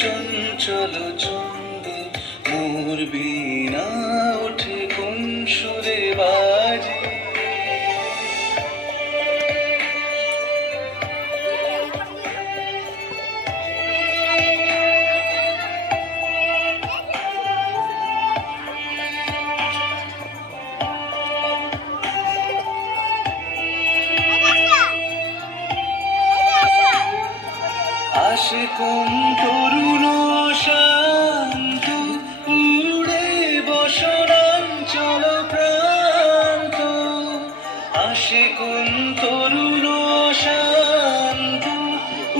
চঞ্চল ছন্দে মোর বীণা ওঠে কোন সুরে বাজে। আসে কোন তরুণ শান্ত উড়ে বসনাঞ্চল প্রান্ত। আসে কোন তরুণ শান্ত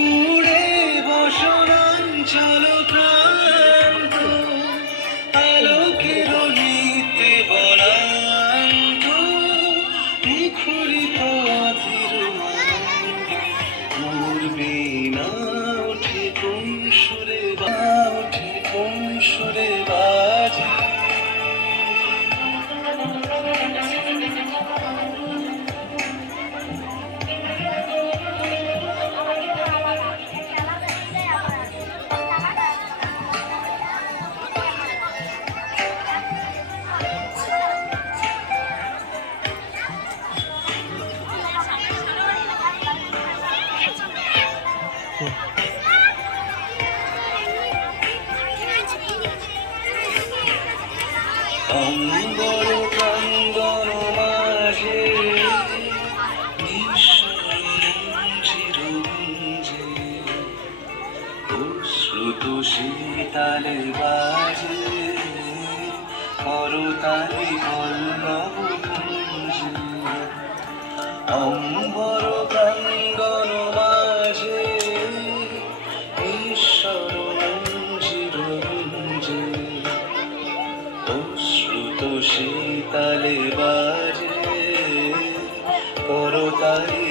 উড়ে বসনাঞ্চল প্রান্ত। আলোকের নিত্যে বনান্ত মুখরিত অধীর আনন্দে মোর বীণা ওঠে কোন সুরে বাজে। অম্বর ক্রন্দন মাঝে নিঃসরঞ্জিরঞ্জে অশ্রুত শীতালে বাজে করতালি পল্লব কুঞ্জে। অম্বর ক্রন্দন মাঝে নিঃসরঞ্জিরঞ্জে অশ্রুত শীতালে বাজে করতালি